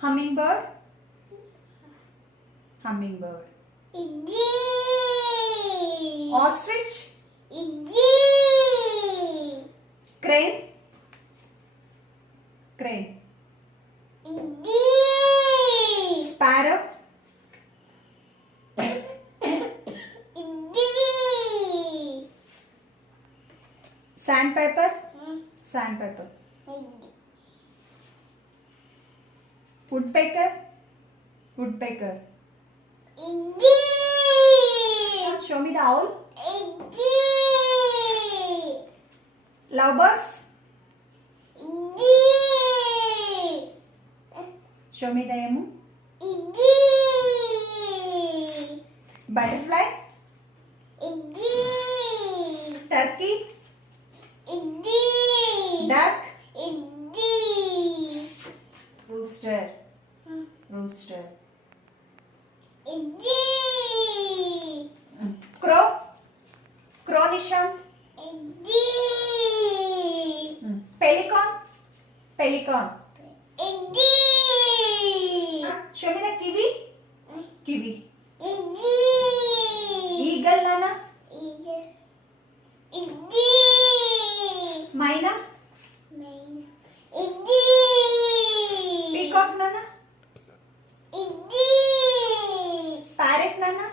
Hummingbird. Hummingbird. Ostrich. Crane. Crane. Sparrow. Sandpiper. Sandpiper. Woodpecker. Woodpecker. Show me the owl. Lovebirds. Show me the emu. Butterfly. Turkey. Duck. Rooster. Rooster. Crow. Crow, Nishant. Pelican. Pelican. Show me the kiwi. Kiwi. Eagle, Nana. Myna. Peacock, Nana. Parrot, Nana.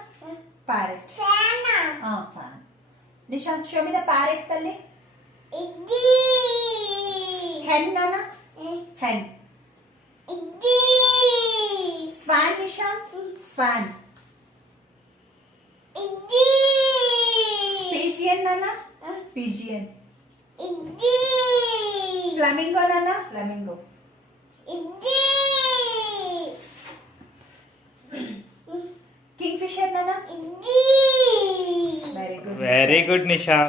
Parrot. Fan. Nishant, show me the parrot, Talli. Hen, Nana. Hen. Swan, Nishant. Swan. Pigeon, Nana. Pigeon. Flamingo, Nana. Flamingo. Kingfisher, Nana. Very good. Very good, Nishant.